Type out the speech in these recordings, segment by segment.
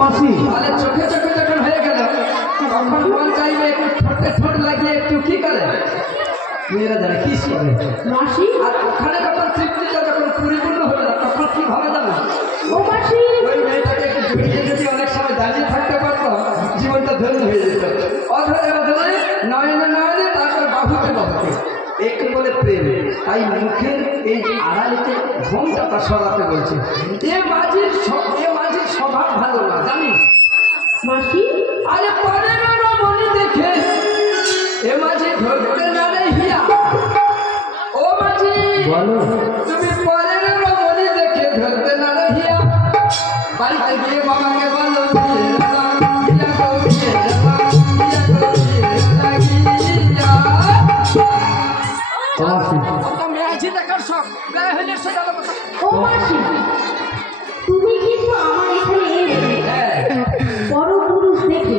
মাসি তাহলে চোখে চোখে যখন হয়ে গেল তখন মন চাইবে একটু ঠোঁটে ঠোঁট লাগিয়ে একটু কি করে মেয়েরা যারা কিস করে মাসি। আর ওখানে যখন তৃপ্তিটা যখন পরিপূর্ণ হলো না তখন কি ভাবে জানো ও মাসি, ওই মেয়েটাকে একটু জড়িয়ে যদি অনেক সময় দাঁড়িয়ে থাকতে পারতো জীবনটা ধন্য হয়ে যেত। অধরে অধরে নয়নে নয়নে তারপর বাহুতে বাহুতে একটু বলে প্রেম। তাই মুখের এই আড়ালিতে ঘোমটাটা সরাতে বলছে। এ মাঝির স্বভাব ভালো না জানিস মাসি। আরে পরের রমণী দেখে এ মাঝি ধরতে না রে হিয়া। ও মাঝি বলো তুমি পরের রমণী দেখে ধরতে না রে হিয়া। বাড়িতে গিয়ে বাবাকে বলো ও মাসি, তুমি কিন্তু আমার এখানে এলে বড় পুরুষ দেখে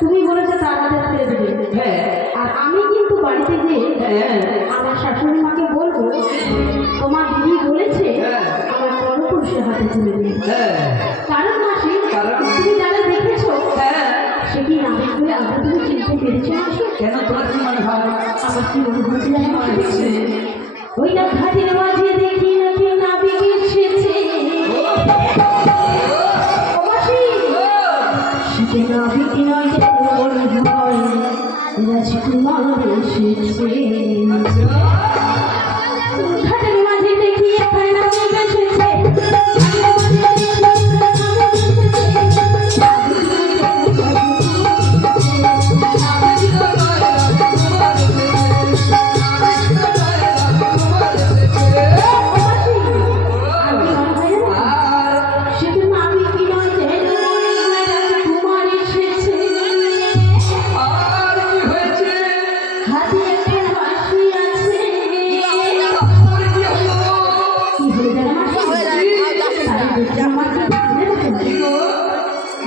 তুমি বলেছো তার হাতে ছেড়ে দেবে। আর আমি কিন্তু বাড়িতে গিয়ে আমার শাশুড়ি মাকে বলবো তোমার দিদি বলেছে আমার বড় পুরুষের হাতে ছেড়ে দেবে। কারণ মাসি, তুমি যারা দেখেছো সে কি নামে বলে আগে তুমি চিনতে পেরেছো মাসি? কেন তোমার কি মনে হয়? আমার কি মনে হচ্ছে জানি মাসি, ওই না ঘাটের মাঝে দেখি নাকি নাবিক এসেছে। শীতে নাবিক নয় যে মনে হয় রাজকুমার এসেছে। ঘাটের মাঝে দেখি একটা নাবিক এসেছে।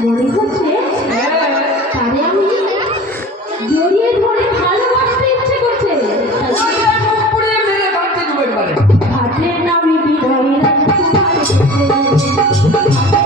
মনে হচ্ছে তারে আমি জড়িয়ে ধরে ভালোবাসতে ইচ্ছে করছে। ঘাটের নামে বিনয় রাজকুমার দেখেছি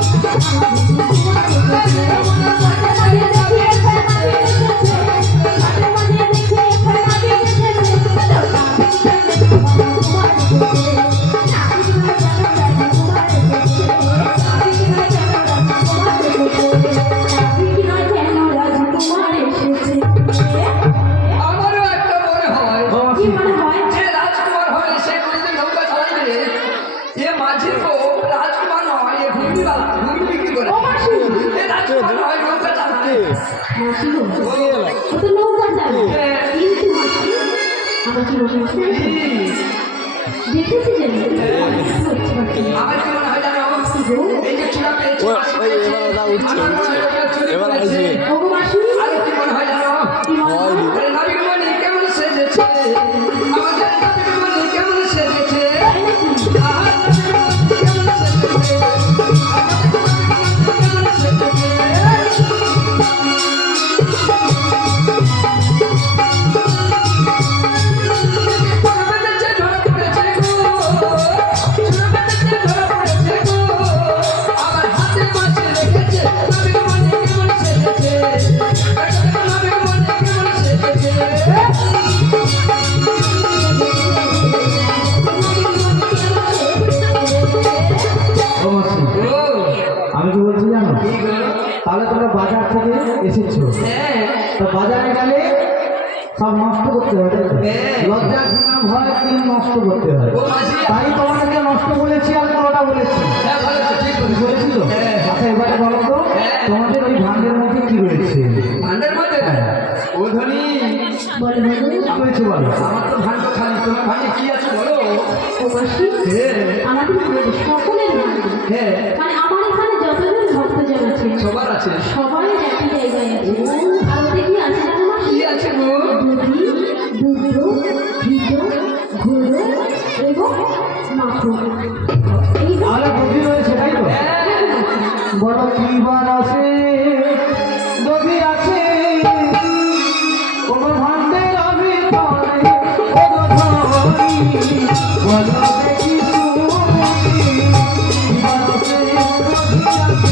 যে এবার আসবে কেমন সেজেছে আমাদের কেমন সেজেছে আমি কি বলছি জানো? তাহলে তোমরা বাজার থেকে এসেছো, তো বাজারে গেলে সব নষ্ট করতে হয়, লজ্জা ঘৃণা ভয় তিন নষ্ট করতে হয়। তাই তোমাদেরকে নষ্ট বলেছি আর কোনোটা বলেছি বলেছি তো। আচ্ছা এবারে বলো তো তোমাদের ওই ভান্ডের মধ্যে কি রয়েছে? ভান্ডের মধ্যে ও ধনী বলেছি বলো। আমার তো ভান্ড খালি, তোমার ভান্ডে কি আছে বলো? আমাদের সকলের মানে আমার এখানে যতজন ভক্তজন আছে সবার আছে, সবাই একই জায়গায় আছে। আর ওতে কি আছে জানো মাসি? কি আছে গো? দধি, দুধ, ভিজো, ঘোড়ো এবং মাখন। এই তাহলে বুদ্ধি রয়েছে তাই তো? বড় কিবার আছে দধি আছে কোন ভান্ডের আমি বলো দেখি শুনি কিবার আছে দধি আছে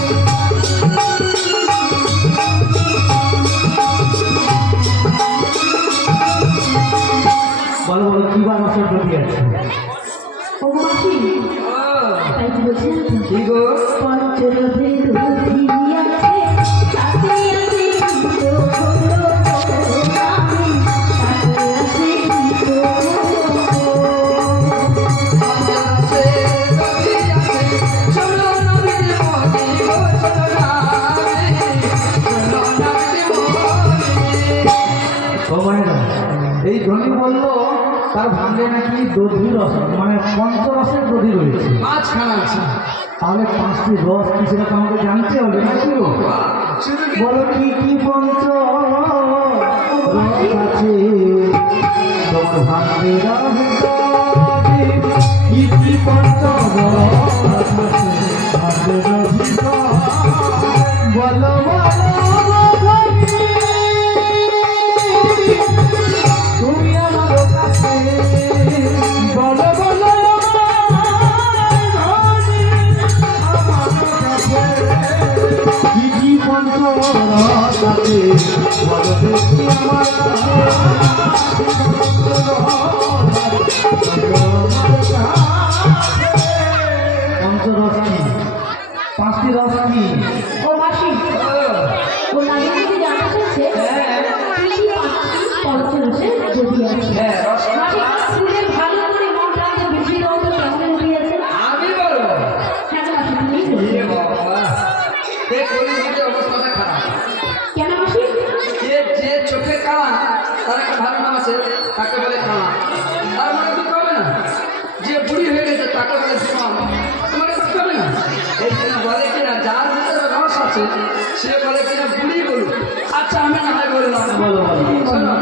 নাকি দধি রস মানে পঞ্চরসের দধি রয়েছে। মাঝখানে আছে তাহলে 5টি রস কি সেটা তো আমাকে জানতে হবে নাকি গো? শুধু কি বলো কি কি পঞ্চ রস আছে তোমার ভান্ডের ভিতরে? কি কি পঞ্চ রস আছে ভান্ডের ভিতরে? বলো তুমি আমার কাছে বলো বলো কি কি পঞ্চরস আছে বলো দেখি আমার পঞ্চরস কি? 5টি রস কি? ও মাসি ও নারী যদি জানা যাচ্ছে পঞ্চরসের যদি আছে হ্যাঁ রস মাসি ফুলের ভালো করে মন রাখতে বেশি দাও তো কেমন উঠে আছে আমি বলবো কেন মাসি তুমি বলবে? এ বাবা দেখ কলিযুগের অবস্থাটা খারাপ কেন মাসি যে চোখে কালা তার একটা ভালো নাম আছে তাকে বলে কালা তার মানে দুঃখ হবে না যে বুড়ি হয়ে গেছে তাকে বলে জীবন তোমার দুঃখ হবে না এই জন্য বলে কিনা যার ভিতরে রস আছে সে বলে কিনা বুড়ি বলুক আচ্ছা আমি না হয় বললাম বলো বলো শোনো